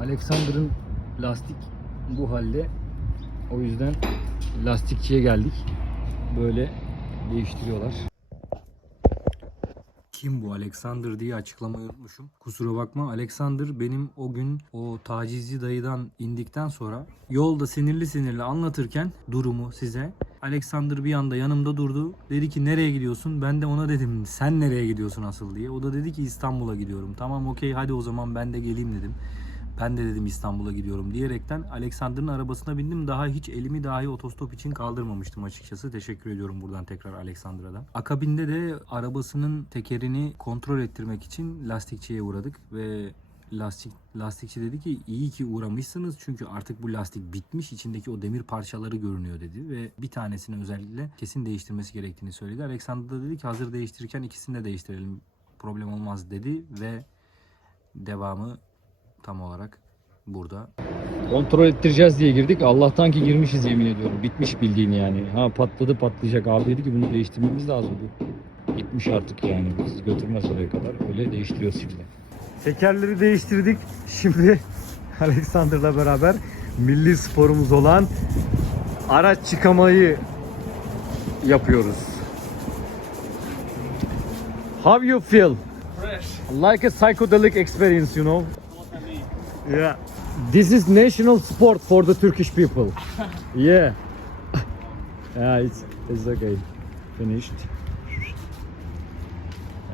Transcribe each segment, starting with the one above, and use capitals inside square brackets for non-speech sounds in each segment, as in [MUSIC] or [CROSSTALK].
Alexander'ın lastik bu halde. O yüzden lastikçiye geldik. Böyle değiştiriyorlar. Kim bu Alexander diye açıklamayı unutmuşum. Kusura bakma Alexander benim o gün o tacizci dayıdan indikten sonra yolda sinirli sinirli anlatırken durumu size Alexander bir anda yanımda durdu. Dedi ki nereye gidiyorsun? Ben de ona dedim sen nereye gidiyorsun asıl diye. O da dedi ki İstanbul'a gidiyorum. Tamam okey hadi o zaman ben de geleyim dedim. Ben de dedim İstanbul'a gidiyorum diyerekten Alexander'ın arabasına bindim. Daha hiç elimi dahi otostop için kaldırmamıştım açıkçası. Teşekkür ediyorum buradan tekrar Alexander'a. Akabinde de arabasının tekerini kontrol ettirmek için lastikçiye uğradık ve lastik lastikçi dedi ki iyi ki uğramışsınız çünkü artık bu lastik bitmiş içindeki o demir parçaları görünüyor dedi ve bir tanesini özellikle kesin değiştirmesi gerektiğini söyledi. Alexander da dedi ki hazır değiştirirken ikisini de değiştirelim problem olmaz dedi ve devamı tam olarak burada. Kontrol ettireceğiz diye girdik. Allah'tan ki girmişiz yemin ediyorum. Bitmiş bildiğin yani. Ha patladı patlayacak. Abi dedi ki bunu değiştirmemiz lazım. Bu bitmiş artık yani. Siz götürmez oraya kadar. Öyle değiştiriyoruz şimdi. Tekerleri değiştirdik. Şimdi [LAUGHS] Alexander'la beraber milli sporumuz olan araç çıkamayı yapıyoruz. How you feel? Fresh. Like a psychedelic experience, you know? What I mean. Yeah. This is national sport for the Turkish people. [LAUGHS] yeah. yeah, it's it's okay. Finished.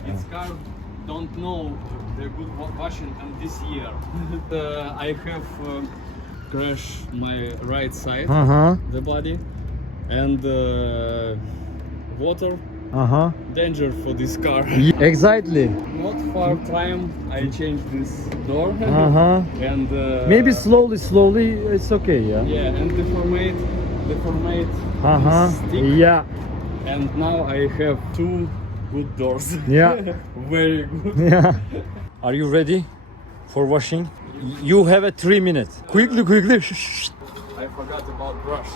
Its car don't know the good wa- Washington this year. [LAUGHS] uh, I have uh, crashed my right side, Uh huh. the body, and uh, water Uh huh. danger for this car. Exactly. Not far time I changed this door Uh huh. and uh, Maybe slowly, slowly, it's okay. Yeah. yeah, and deformate, deformate Uh huh. this stick, Yeah. and now I have two good doors. Yeah. [LAUGHS] Very good. Yeah. [LAUGHS] Are you ready for washing? You have a three minutes. Quickly, quickly. [LAUGHS] I forgot about brush.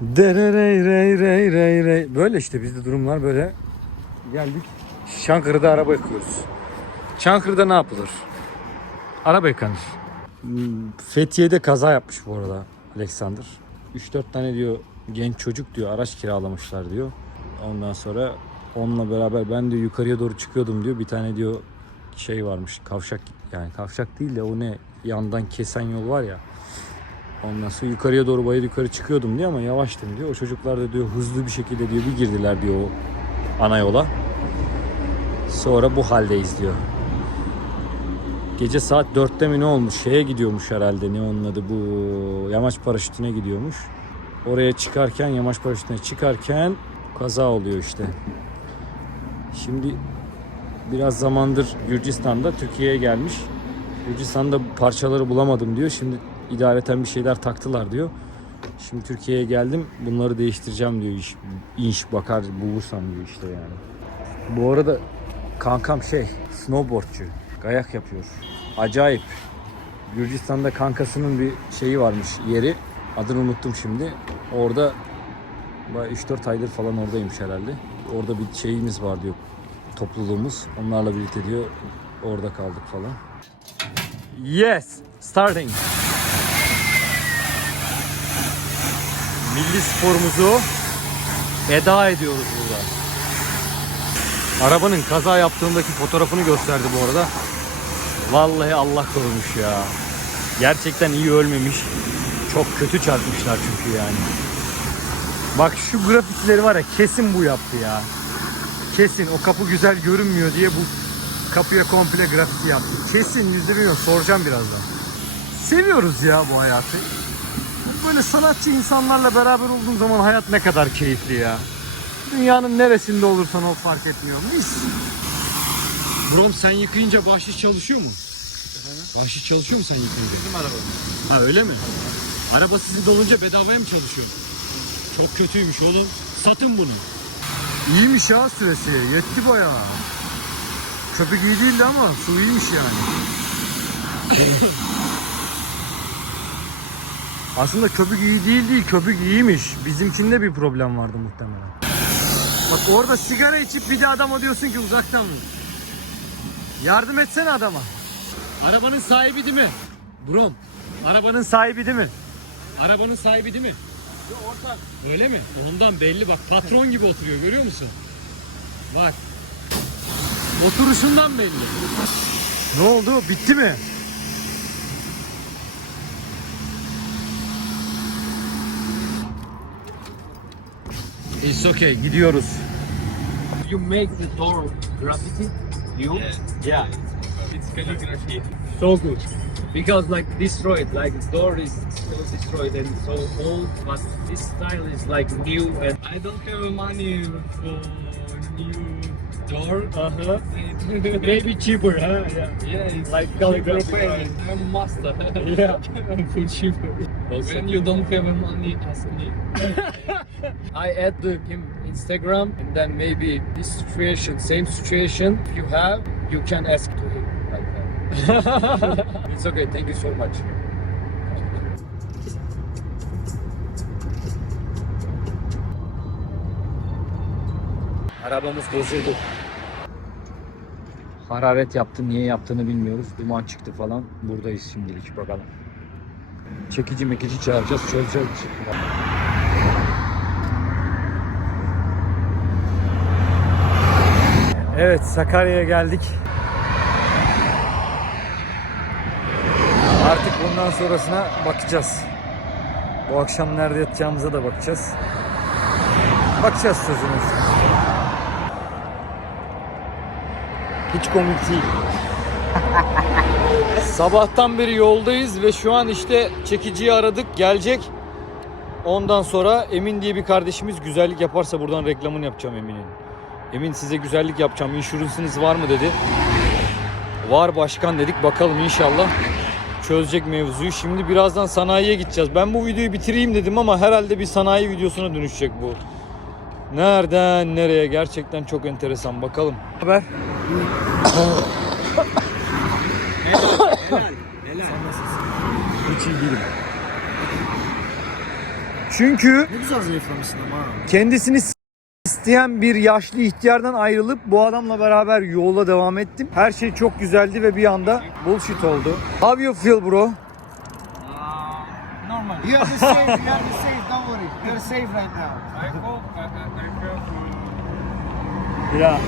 Dererey rey rey rey rey. Böyle işte bizde durumlar böyle. Geldik. Çankırı'da araba yıkıyoruz. Çankırı'da ne yapılır? Araba yıkanır. Hmm, Fethiye'de kaza yapmış bu arada Alexander. 3-4 tane diyor genç çocuk diyor araç kiralamışlar diyor. Ondan sonra onunla beraber ben diyor yukarıya doğru çıkıyordum diyor. Bir tane diyor şey varmış kavşak yani kavşak değil de o ne yandan kesen yol var ya. Ondan sonra yukarıya doğru bayır yukarı çıkıyordum diyor ama yavaştım diyor. O çocuklar da diyor hızlı bir şekilde diyor bir girdiler diyor o ana yola. Sonra bu haldeyiz diyor. Gece saat 4'te mi ne olmuş? Şeye gidiyormuş herhalde ne onun adı bu yamaç paraşütüne gidiyormuş. Oraya çıkarken yamaç paraşütüne çıkarken kaza oluyor işte. Şimdi biraz zamandır Gürcistan'da Türkiye'ye gelmiş. Gürcistan'da parçaları bulamadım diyor. Şimdi idareten bir şeyler taktılar diyor. Şimdi Türkiye'ye geldim. Bunları değiştireceğim diyor. İş, inş bakar bulursam diyor işte yani. Bu arada kankam şey snowboardçu. Kayak yapıyor. Acayip. Gürcistan'da kankasının bir şeyi varmış yeri. Adını unuttum şimdi. Orada 3-4 aydır falan oradaymış herhalde. Orada bir şeyimiz var diyor. Topluluğumuz. Onlarla birlikte diyor. Orada kaldık falan. Yes, starting. Milli sporumuzu eda ediyoruz burada. Arabanın kaza yaptığındaki fotoğrafını gösterdi bu arada. Vallahi Allah korumuş ya. Gerçekten iyi ölmemiş. Çok kötü çarpmışlar çünkü yani. Bak şu grafitleri var ya kesin bu yaptı ya. Kesin o kapı güzel görünmüyor diye bu kapıya komple grafiti yaptı. Kesin yüzde bir milyon soracağım birazdan. Seviyoruz ya bu hayatı. Böyle sanatçı insanlarla beraber olduğun zaman hayat ne kadar keyifli ya. Dünyanın neresinde olursan ol fark etmiyor. Mis. Brom sen yıkayınca bahşiş çalışıyor mu? Bahşiş çalışıyor mu sen yıkayınca? Bizim araba. Ha öyle mi? Araba sizin dolunca bedavaya mı çalışıyor? Çok kötüymüş oğlum. Satın bunu. İyiymiş ya süresi. Yetti bayağı. Köpük iyi değildi ama su iyiymiş yani. [LAUGHS] Aslında köpük iyi değil değil, köpük iyiymiş. Bizimkinde bir problem vardı muhtemelen. Bak orada sigara içip bir de adama diyorsun ki uzaktan mı? Yardım etsene adama. Arabanın sahibi değil mi? Brom. Arabanın sahibi değil mi? Arabanın sahibi değil mi? Ortak. Öyle mi? Ondan belli bak. Patron gibi oturuyor görüyor musun? Bak. Oturuşundan belli. Ne oldu? Bitti mi? It's okay. Gidiyoruz. You make the door graffiti? You? Yeah. It's calligraphy. So good. Because like destroyed, like door is so destroyed and so old, but this style is like new and I don't have money for new door. Uh-huh. [LAUGHS] Maybe cheaper, huh? Yeah. yeah, it's Like calligraphy, I'm a master. Yeah. for [LAUGHS] [LAUGHS] cheaper. When you don't have money, ask me. I add the him Instagram and then maybe this situation, same situation you have, you can ask to him like that. [LAUGHS] it's okay. Thank you so much. Arabamız bozuldu. Hararet yaptı. Niye yaptığını bilmiyoruz. Duman çıktı falan. Buradayız şimdilik bakalım. Çekici mekici çağıracağız. Çözeceğiz. Evet Sakarya'ya geldik. Artık bundan sonrasına bakacağız. Bu akşam nerede yatacağımıza da bakacağız. Bakacağız sözümüz. Hiç komik değil. [LAUGHS] Sabahtan beri yoldayız ve şu an işte çekiciyi aradık. Gelecek. Ondan sonra Emin diye bir kardeşimiz güzellik yaparsa buradan reklamını yapacağım Emin'in. Emin size güzellik yapacağım. İnşuransınız var mı dedi. Var başkan dedik. Bakalım inşallah çözecek mevzuyu. Şimdi birazdan sanayiye gideceğiz. Ben bu videoyu bitireyim dedim ama herhalde bir sanayi videosuna dönüşecek bu. Nereden nereye gerçekten çok enteresan. Bakalım. Haber? Hiç iyi değilim. Çünkü Ne güzel zayıflamışsın ama. kendisini isteyen bir yaşlı ihtiyardan ayrılıp bu adamla beraber yola devam ettim. Her şey çok güzeldi ve bir anda bullshit oldu. How you feel bro? Normal. You are safe, you are safe, don't worry. You are safe right now. I hope I, I, have. Ya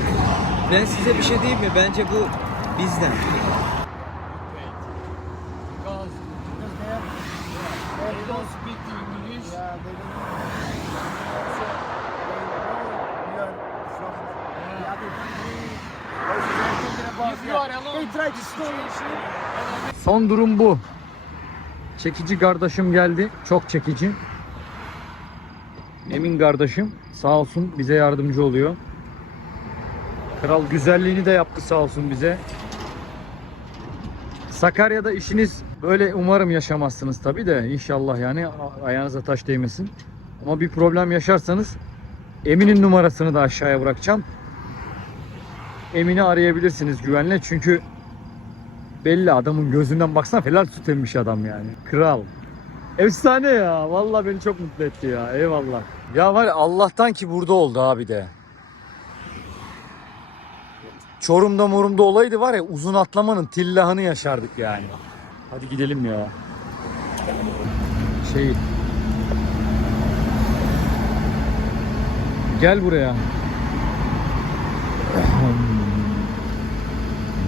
Ben size bir şey diyeyim mi? Bence bu bizden. Because they don't speak English. Yeah, they don't know. So, they know you are from the other country. Also, they are thinking about If you are alone, They try to steal you. Son durum bu. Çekici kardeşim geldi. Çok çekici. Emin kardeşim sağ olsun bize yardımcı oluyor. Kral güzelliğini de yaptı sağ olsun bize. Sakarya'da işiniz böyle umarım yaşamazsınız tabi de inşallah yani ayağınıza taş değmesin. Ama bir problem yaşarsanız Emin'in numarasını da aşağıya bırakacağım. Emin'i arayabilirsiniz güvenle çünkü belli adamın gözünden baksana felal süt emmiş adam yani. Kral. Efsane ya. Vallahi beni çok mutlu etti ya. Eyvallah. Ya var ya Allah'tan ki burada oldu abi de. Çorum'da morumda olaydı var ya uzun atlamanın tillahını yaşardık yani. Hadi gidelim ya. Şey. Gel buraya.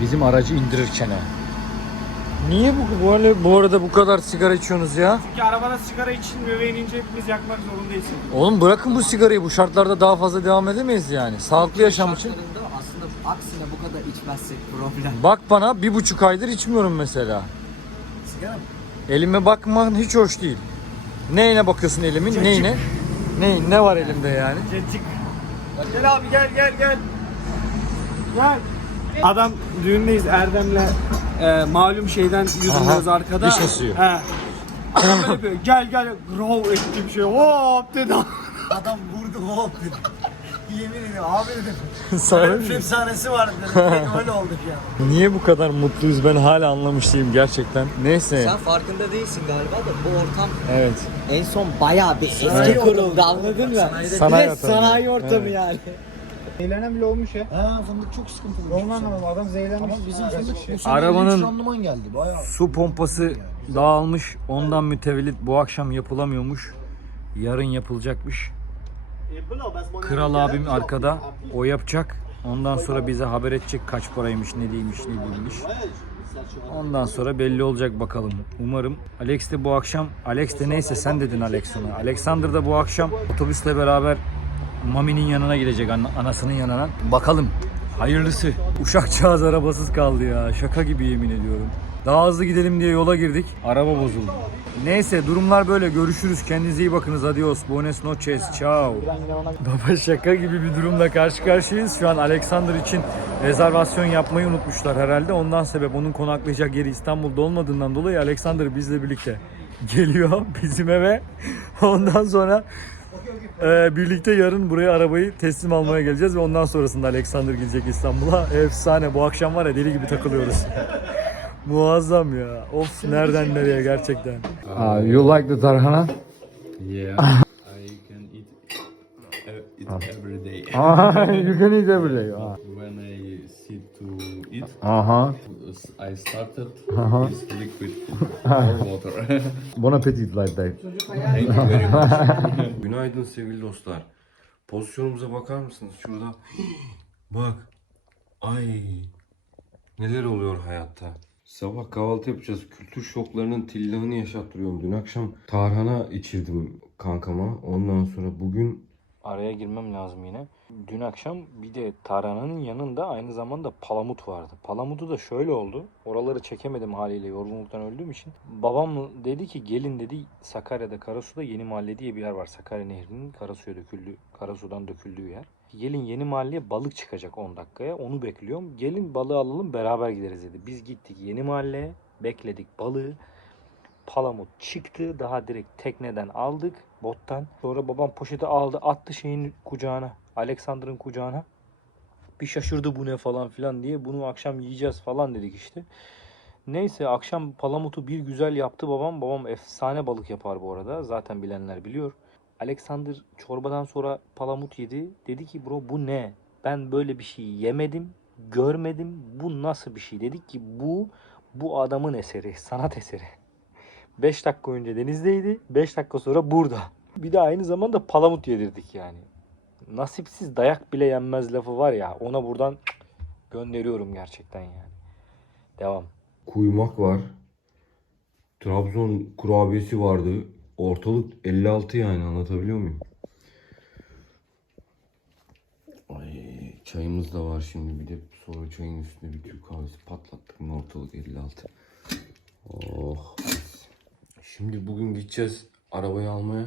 Bizim aracı indirirken ha. Niye bu böyle bu arada bu kadar sigara içiyorsunuz ya? Çünkü arabada sigara içilmiyor ve inince hepimiz yakmak zorundayız. Oğlum bırakın bu sigarayı bu şartlarda daha fazla devam edemeyiz yani. Sağlıklı yaşam için. Şartlarında aslında aksine bu kadar içmezsek problem. Bak bana bir buçuk aydır içmiyorum mesela. Sigara mı? Elime bakman hiç hoş değil. Neyine bakıyorsun elimin? Neyine? Ne, ne var elimde yani? Cetik. Gel abi gel gel gel. Gel. Adam düğündeyiz Erdem'le e, malum şeyden yudumluyoruz Aha, arkada. vişne suyu. He. Böyle yapıyor. Gel gel grow etti bir şey. Hop dedi. Adam vurdu hop dedi. Yemin ediyorum abi dedim. Böyle bir film sahnesi vardı dedim. [LAUGHS] Öyle olduk ya. Niye bu kadar mutluyuz ben hala anlamış değilim gerçekten. Neyse. Sen farkında değilsin galiba da bu ortam Evet. en son bayağı bir eski Sanayi kuruldu ortamı. anladın mı? Sanayi ortamı. sanayi ortamı Evet. yani. Eğlenen bile olmuş ya. Ha fındık çok sıkıntılı. Ondan anlamadım adam zehirlenmiş. Ama bizim fındık bu sene Arabanın- hiç randıman geldi bayağı. Su pompası dağılmış. Ondan mütevellit bu akşam yapılamıyormuş. Yarın yapılacakmış. Kral abim arkada. O yapacak. Ondan sonra bize haber edecek kaç paraymış, ne değilmiş, ne değilmiş. Ondan sonra belli olacak bakalım. Umarım. Alex de bu akşam, Alex de neyse sen dedin Alex ona. Alexander da bu akşam otobüsle beraber Mami'nin yanına gidecek, an- anasının yanına. Bakalım. Hayırlısı. Uşakçağız arabasız kaldı ya. Şaka gibi yemin ediyorum. Daha hızlı gidelim diye yola girdik. Araba bozuldu. Neyse durumlar böyle. Görüşürüz. Kendinize iyi bakınız. Adios. Buenas noches. Ciao. Baba şaka gibi bir durumla karşı karşıyayız. Şu an Alexander için rezervasyon yapmayı unutmuşlar herhalde. Ondan sebep onun konaklayacak yeri İstanbul'da olmadığından dolayı Alexander bizle birlikte geliyor [LAUGHS] bizim eve. Ondan sonra e, birlikte yarın buraya arabayı teslim almaya geleceğiz ve ondan sonrasında Alexander gidecek İstanbul'a. Efsane. Bu akşam var ya deli gibi takılıyoruz. [LAUGHS] Muazzam ya. Of nereden nereye gerçekten. you like the tarhana? Yeah, [LAUGHS] I can eat uh, it every day. [LAUGHS] you can eat every day. When I sit to eat, Aha. I started with liquid [LAUGHS] or water. [LAUGHS] Bon appetit like that. [LAUGHS] Thank you very much. Günaydın sevgili dostlar. Pozisyonumuza bakar mısınız şurada? [GASPS] Bak. Ay. Neler oluyor hayatta? Sabah kahvaltı yapacağız. Kültür şoklarının tillahını yaşattırıyorum. Dün akşam tarhana içirdim kankama. Ondan sonra bugün Araya girmem lazım yine. Dün akşam bir de tarhananın yanında aynı zamanda palamut vardı. Palamutu da şöyle oldu. Oraları çekemedim haliyle yorgunluktan öldüğüm için. Babam dedi ki gelin dedi Sakarya'da Karasu'da Yeni Mahalle diye bir yer var. Sakarya Nehri'nin Karasu'ya döküldüğü, Karasu'dan döküldüğü yer. Gelin Yeni Mahalle'ye balık çıkacak 10 dakikaya. Onu bekliyorum. Gelin balığı alalım beraber gideriz dedi. Biz gittik Yeni Mahalle'ye. Bekledik balığı. Palamut çıktı. Daha direkt tekneden aldık bottan. Sonra babam poşeti aldı attı şeyin kucağına. Alexander'ın kucağına. Bir şaşırdı bu ne falan filan diye. Bunu akşam yiyeceğiz falan dedik işte. Neyse akşam palamutu bir güzel yaptı babam. Babam efsane balık yapar bu arada. Zaten bilenler biliyor. Alexander çorbadan sonra palamut yedi. Dedi ki bro bu ne? Ben böyle bir şey yemedim, görmedim. Bu nasıl bir şey? Dedik ki bu bu adamın eseri, sanat eseri. 5 dakika önce denizdeydi. 5 dakika sonra burada. Bir de aynı zamanda palamut yedirdik yani. Nasipsiz dayak bile yenmez lafı var ya. Ona buradan gönderiyorum gerçekten yani. Devam. kuymak var. Trabzon kurabiyesi vardı. Ortalık 56 yani anlatabiliyor muyum? Ay, çayımız da var şimdi bir de sonra çayın üstüne bir Türk kahvesi patlattık mı ortalık 56. Oh. Şimdi bugün gideceğiz arabayı almaya.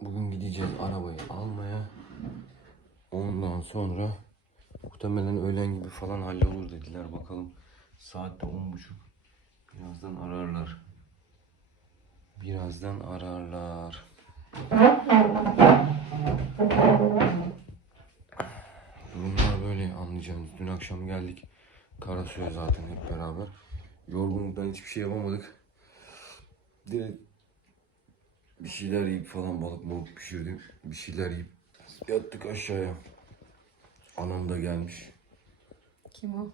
Bugün gideceğiz arabayı almaya. Ondan sonra muhtemelen öğlen gibi falan hallolur dediler bakalım. Saat de on buçuk. Birazdan ararlar. Birazdan ararlar. Durumlar böyle anlayacağınız. Dün akşam geldik. Karasu'ya zaten hep beraber. Yorgunluktan hiçbir şey yapamadık. Direkt bir şeyler yiyip falan balık balık pişirdim. Bir şeyler yiyip yattık aşağıya. Anam da gelmiş. Kim o?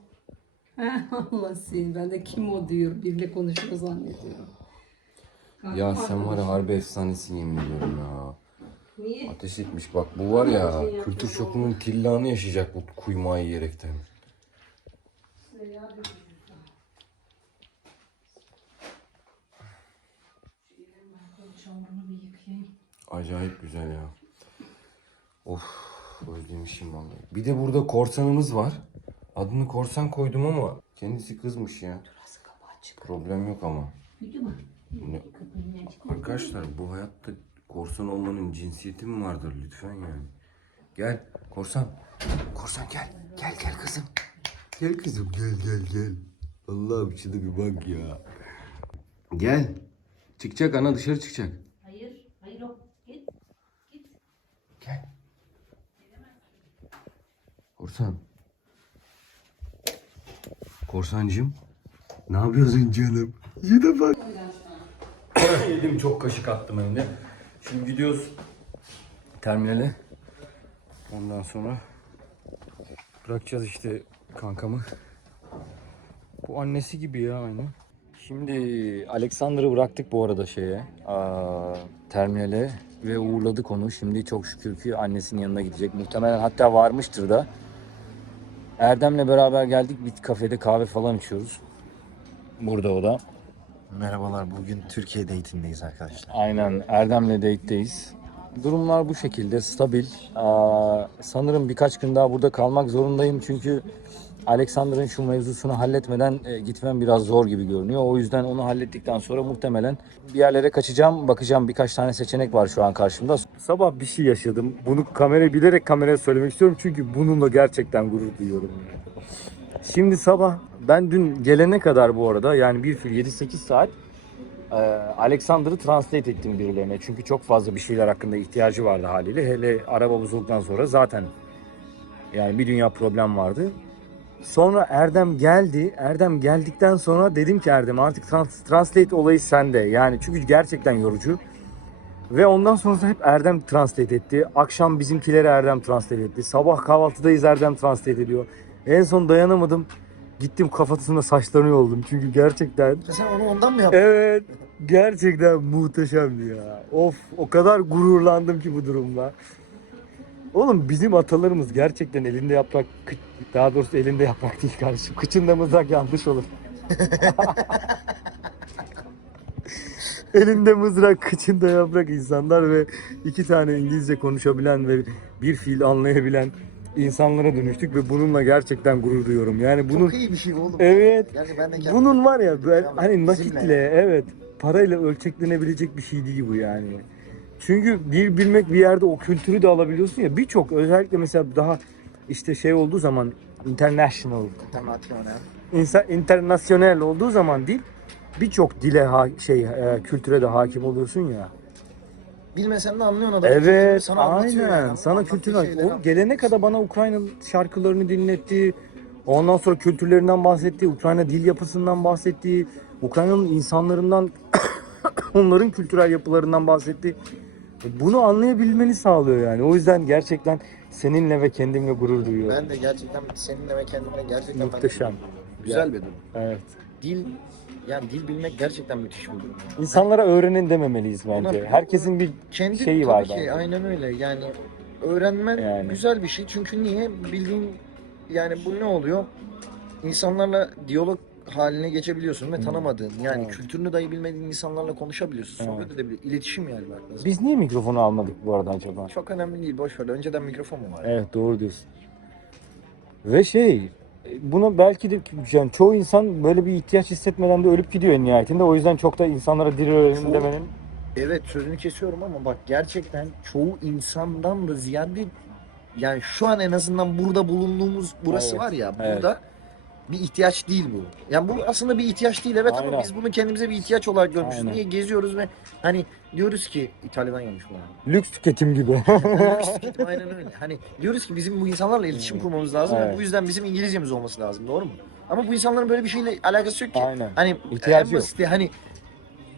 [LAUGHS] Allah seni. Ben de kim o diyor. Biriyle konuşuyor zannediyorum. Ya sen var ya harbi efsanesin yemin ediyorum ya. Niye? Ateş etmiş bak bu var ya kültür şokunun tillanı yaşayacak bu kuymağı yiyerekten. Çamurunu Acayip güzel ya. Of özlemişim vallahi. Bir de burada korsanımız var. Adını korsan koydum ama kendisi kızmış ya. Burası kapağı açık. Problem yok ama. Ne? Arkadaşlar bu hayatta korsan olmanın cinsiyeti mi vardır lütfen yani. Gel korsan. Korsan gel. Gel gel kızım. Gel kızım gel gel gel. Allah'ım şuna bir bak ya. Gel. Çıkacak ana dışarı çıkacak. Hayır. Hayır o. Git. Git. Gel. Korsan. Korsancığım. Ne yapıyorsun canım? Yine bak. [COUGHS] Yedim çok kaşık attım önüne. Şimdi gidiyoruz terminale. Ondan sonra bırakacağız işte kankamı. Bu annesi gibi ya aynı. Şimdi Alexander'ı bıraktık bu arada şeye, aa, terminale ve uğurladık onu. Şimdi çok şükür ki annesinin yanına gidecek. Muhtemelen hatta varmıştır da. Erdem'le beraber geldik. Bir kafede kahve falan içiyoruz. Burada o da. Merhabalar. Bugün Türkiye date'indeyiz arkadaşlar. Aynen Erdem'le date'deyiz. Durumlar bu şekilde stabil. Aa, sanırım birkaç gün daha burada kalmak zorundayım çünkü Alexander'ın şu mevzusunu halletmeden e, gitmem biraz zor gibi görünüyor. O yüzden onu hallettikten sonra muhtemelen bir yerlere kaçacağım. Bakacağım birkaç tane seçenek var şu an karşımda. Sabah bir şey yaşadım. Bunu kamera bilerek kameraya söylemek istiyorum çünkü bununla gerçekten gurur duyuyorum. Şimdi sabah ben dün gelene kadar bu arada yani bir fil 7-8 saat ee, Alexander'ı translate ettim birilerine. Çünkü çok fazla bir şeyler hakkında ihtiyacı vardı haliyle. Hele araba bozulduktan sonra zaten yani bir dünya problem vardı. Sonra Erdem geldi. Erdem geldikten sonra dedim ki Erdem artık trans- translate olayı sende. Yani çünkü gerçekten yorucu. Ve ondan sonra hep Erdem translate etti. Akşam bizimkileri Erdem translate etti. Sabah kahvaltıdayız Erdem translate ediyor. En son dayanamadım. Gittim kafasında saçlarını yoldum. Çünkü gerçekten Sen onu ondan mı yaptın? Evet. Gerçekten muhteşemdi ya. Of o kadar gururlandım ki bu durumla. Oğlum bizim atalarımız gerçekten elinde yaprak, kı- daha doğrusu elinde yaprak değil kardeşim. Kıçında mızrak yanlış olur. [LAUGHS] elinde mızrak, kıçında yaprak insanlar ve iki tane İngilizce konuşabilen ve bir fiil anlayabilen insanlara dönüştük ve bununla gerçekten gurur duyuyorum. Yani bunun Çok iyi bir şey oğlum. Evet. Gerçi ben de kendim... Bunun var ya böyle hani bizimle nakitle evet parayla ölçeklenebilecek bir şey değil bu yani. Çünkü dil bilmek bir yerde o kültürü de alabiliyorsun ya birçok özellikle mesela daha işte şey olduğu zaman international insan internasyonel olduğu zaman dil birçok dile ha- şey e, kültüre de hakim oluyorsun ya. Bilmesen de anlıyorsun adamı. Evet, Sana aynen. yani. Sana kültür o gelene kadar bana Ukrayna şarkılarını dinletti. Ondan sonra kültürlerinden bahsetti, Ukrayna dil yapısından bahsetti, Ukrayna'nın insanlarından, [COUGHS] onların kültürel yapılarından bahsetti. Bunu anlayabilmeni sağlıyor yani. O yüzden gerçekten seninle ve kendimle gurur duyuyorum. Ben de gerçekten seninle ve kendimle gerçekten Muhteşem. güzel bir durum. Evet. Dil yani dil bilmek gerçekten müthiş bir durum. İnsanlara öğrenin dememeliyiz bence. Ona- Herkesin bir Kendi şeyi tabii var ki, bence. aynen öyle. Yani öğrenmen Yani. güzel bir şey. Çünkü niye? Bildiğin yani bu ne oluyor? İnsanlarla diyalog haline geçebiliyorsun ve tanımadığın yani Evet. kültürünü dahi bilmediğin insanlarla konuşabiliyorsun. Evet. Sohbet edebiliyorsun. İletişim yani zaman. biz niye mikrofonu almadık bu arada acaba? Çok önemli değil. Boş ver. Önceden mikrofon mu var? Evet doğru diyorsun. Ve şey buna belki de yani çoğu insan böyle bir ihtiyaç hissetmeden de ölüp gidiyor en nihayetinde. O yüzden çok da insanlara dil öğrenin Çoğu- demenin Evet sözünü kesiyorum ama bak gerçekten çoğu insandan da ziyade yani şu an en azından burada bulunduğumuz burası Evet, var ya evet. burada bir ihtiyaç değil bu. Yani bu aslında bir ihtiyaç değil evet ama Aynen. biz bunu kendimize bir ihtiyaç olarak görmüşüz. Aynen. Niye geziyoruz ve hani diyoruz ki İtalya'dan gelmiş bu. lüks tüketim gibi. [LAUGHS] Lüks tüketim, Aynen öyle. Hani diyoruz ki bizim bu insanlarla iletişim kurmamız lazım ve Evet. bu yüzden bizim İngilizcemiz olması lazım. Doğru mu? Ama bu insanların böyle bir şeyle alakası yok ki. Aynen. Hani İhtiyacı en yok. basiti hani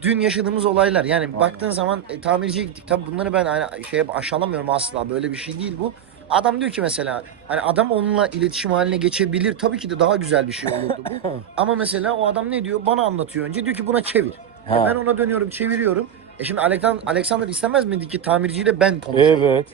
dün yaşadığımız olaylar yani baktığın zaman e, tamirciye gittik tabi bunları ben hani şey aşağılamıyorum asla böyle bir şey değil bu. Adam diyor ki mesela hani adam onunla iletişim haline geçebilir tabii ki de daha güzel bir şey olurdu bu. [LAUGHS] Ama mesela o adam ne diyor bana anlatıyor önce diyor ki buna çevir. E Ha. ben ona dönüyorum çeviriyorum. E şimdi Alexander, Alexander istemez miydi ki tamirciyle ben konuşayım? evet.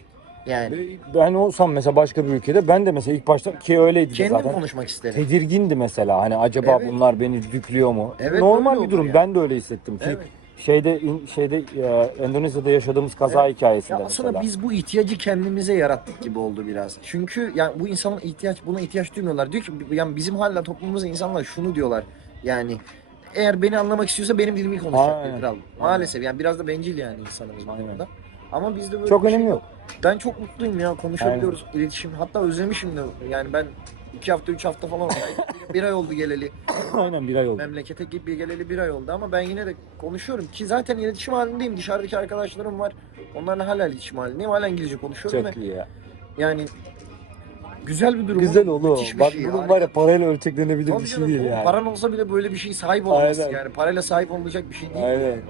Yani Ben olsam mesela başka bir ülkede ben de mesela ilk başta ki öyleydi de kendim zaten. konuşmak isterim. Tedirgindi mesela hani acaba Evet. bunlar beni düklüyor mu? Evet, Normal öyle bir olur durum. yani. Ben de öyle hissettim ki Evet. Şeyde şeyde e, Endonezya'da yaşadığımız kaza Evet. hikayesinde Ya aslında mesela. biz bu ihtiyacı kendimize yarattık gibi oldu biraz. Çünkü yani bu insanın ihtiyaç buna ihtiyaç duymuyorlar. Diyor ki yani bizim hala toplumumuzda insanlar şunu diyorlar. Yani eğer beni anlamak istiyorsa benim dilimi konuşacak Aynen. kral. Maalesef yani biraz da bencil yani insanımız bu konuda. Ama bizde böyle Çok şey önemi yok. Ben çok mutluyum ya konuşabiliyoruz Aynen. iletişim. Hatta özlemişim de yani ben iki hafta üç hafta falan oldu. bir, [LAUGHS] bir ay oldu geleli. Aynen bir ay oldu. Memlekete gibi geleli bir ay oldu ama ben yine de konuşuyorum ki zaten iletişim halindeyim. Dışarıdaki arkadaşlarım var. Onlarla hala iletişim halindeyim. Hala İngilizce konuşuyorum ve Çok iyi ya. yani güzel bir durum. Güzel oğlum. Bak şey, bunun var ya parayla ölçeklenebilir Tabii bir şey canım, değil yani. Paran olsa bile böyle bir şey sahip olamazsın Aynen. yani. Parayla sahip olmayacak bir şey değil. Aynen. yani.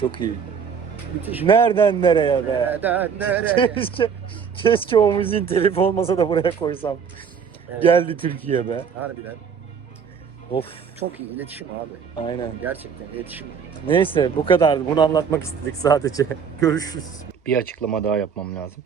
Çok iyi. Müthiş. Nereden nereye be? Nereden nereye? [LAUGHS] keşke, keşke o müziğin telifi olmasa da buraya koysam. Evet. Geldi Türkiye be. Harbiden. Of Çok iyi iletişim abi. aynen. Gerçekten iletişim. Neyse bu kadardı. Bunu anlatmak istedik sadece. [LAUGHS] Görüşürüz. Bir açıklama daha yapmam lazım.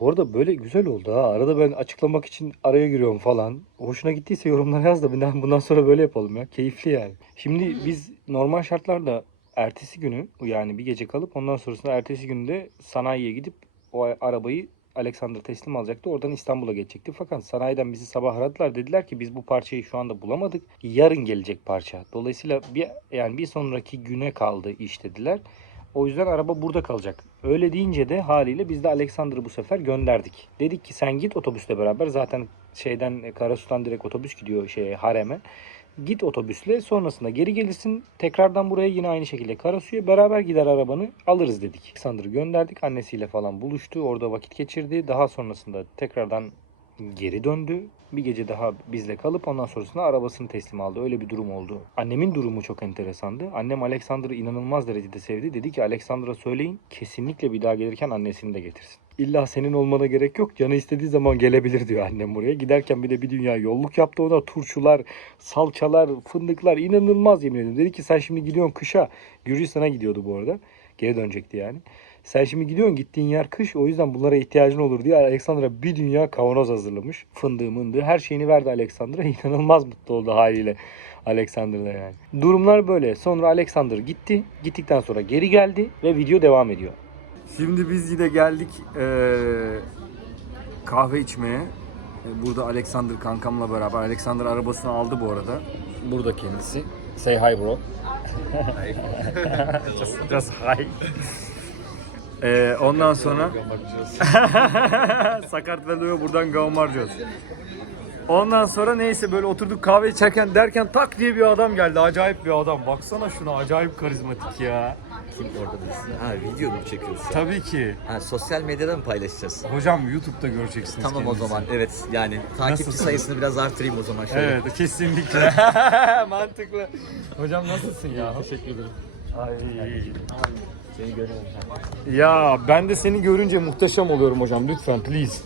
Bu arada böyle güzel oldu ha. Arada ben açıklamak için araya giriyorum falan. Hoşuna gittiyse yorumlara yaz da bundan, bundan sonra böyle yapalım ya. Keyifli yani. Şimdi biz normal şartlarda ertesi günü yani bir gece kalıp ondan sonrasında ertesi günde sanayiye gidip o arabayı Alexander teslim alacaktı. Oradan İstanbul'a geçecekti. Fakat sanayiden bizi sabah aradılar. Dediler ki biz bu parçayı şu anda bulamadık. Yarın gelecek parça. Dolayısıyla bir yani bir sonraki güne kaldı iş dediler. O yüzden araba burada kalacak. Öyle deyince de haliyle biz de Alexander'ı bu sefer gönderdik. Dedik ki sen git otobüsle beraber. Zaten şeyden Karasu'dan direkt otobüs gidiyor şeye hareme. Git otobüsle sonrasında geri gelirsin. Tekrardan buraya yine aynı şekilde Karasu'ya beraber gider arabanı alırız dedik. Alexander'ı gönderdik. Annesiyle falan buluştu. Orada vakit geçirdi. Daha sonrasında tekrardan geri döndü. Bir gece daha bizle kalıp ondan sonrasında arabasını teslim aldı. Öyle bir durum oldu. Annemin durumu çok enteresandı. Annem Alexander'ı inanılmaz derecede sevdi. Dedi ki Alexander'a söyleyin kesinlikle bir daha gelirken annesini de getirsin. İlla senin olmana gerek yok. Canı istediği zaman gelebilir diyor annem buraya. Giderken bir de bir dünya yolluk yaptı ona. Turşular, salçalar, fındıklar inanılmaz yemin ederim. Dedi ki sen şimdi gidiyorsun kışa. Gürcistan'a gidiyordu bu arada. Geri dönecekti yani. Sen şimdi gidiyorsun gittiğin yer kış o yüzden bunlara ihtiyacın olur diye Alexander'a bir dünya kavanoz hazırlamış. Fındığı mındığı her şeyini verdi Alexander'a. [LAUGHS] İnanılmaz mutlu oldu haliyle Alexander'da yani. Durumlar böyle. Sonra Alexander gitti. Gittikten sonra geri geldi ve video devam ediyor. Şimdi biz yine geldik eee, kahve içmeye. E, Burada Alexander kankamla beraber. Alexander arabasını aldı bu arada. Burada kendisi. Say hi bro. just, [LAUGHS] just hi. Ee, ondan sonra [LAUGHS] Sakartvelo'ya buradan gavmarcıyoruz. Ondan sonra neyse böyle oturduk kahve içerken derken tak diye bir adam geldi. Acayip bir adam. Baksana şuna acayip karizmatik ya. Kim orada biz? Ha video mu çekiyoruz? şu an? Tabii ki. Ha sosyal medyada mı paylaşacağız? Hocam YouTube'da göreceksiniz Tamam o zaman. Evet yani takipçi Nasılsın? sayısını biraz artırayım o zaman şöyle. Evet kesinlikle. [LAUGHS] Mantıklı. Hocam nasılsın ya? Teşekkür ederim. Ay. Seni görüyorum. Ya ben de seni görünce muhteşem oluyorum hocam. Lütfen please.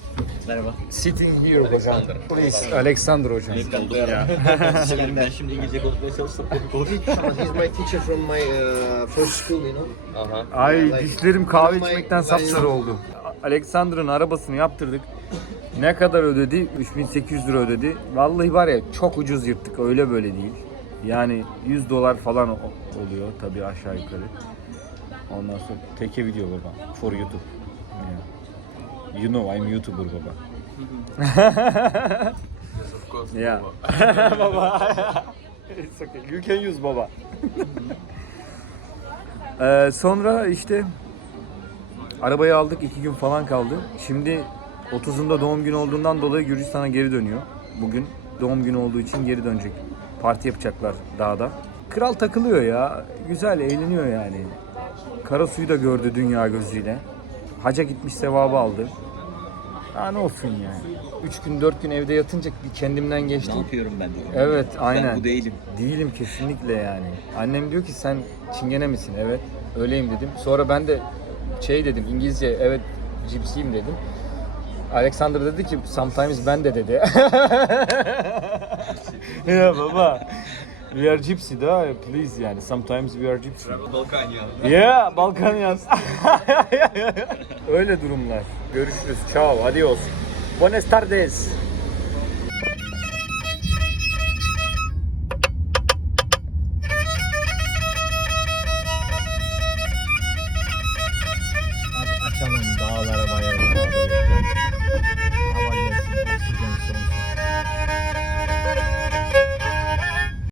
Merhaba. Sitting here hocam. Please. Alexander hocam. yani [LAUGHS] ben şimdi İngilizce konuşmaya çalışsam komik olur. He's my teacher from my uh, first school, you know. Aha. Ay dişlerim kahve içmekten sapsarı oldu. Alexander'ın arabasını yaptırdık. Ne kadar ödedi? 3800 lira ödedi. Vallahi var ya çok ucuz yırttık öyle böyle değil. Yani 100 dolar falan oluyor tabii aşağı yukarı. Ondan sonra teke video baba. For YouTube. Yeah. You know I'm YouTuber baba. [LAUGHS] yeah. [LAUGHS] baba. It's okay. You can use baba. [LAUGHS] Ee, sonra işte arabayı aldık iki gün falan kaldı. Şimdi 30'unda doğum günü olduğundan dolayı Gürcistan'a geri dönüyor. Bugün doğum günü olduğu için geri dönecek. Parti yapacaklar dağda. Kral takılıyor ya. Güzel eğleniyor yani. Karasu'yu da gördü dünya gözüyle. Haca gitmiş sevabı aldı. Ha ne olsun yani. 3 gün 4 gün evde yatınca bir kendimden Ne geçtim. yapıyorum ben diyorum. Evet aynen. Ben bu değilim. Değilim kesinlikle yani. Annem diyor ki sen çingene misin? Evet öyleyim dedim. Sonra ben de şey dedim İngilizce evet cipsiyim dedim. Alexander dedi ki sometimes ben de dedi. [LAUGHS] ya baba. We are gypsy da please yani sometimes we are gypsy. Balkanya. Yeah Balkanyans. Öyle durumlar. Görüşürüz. Ciao. Adios. Buenas tardes.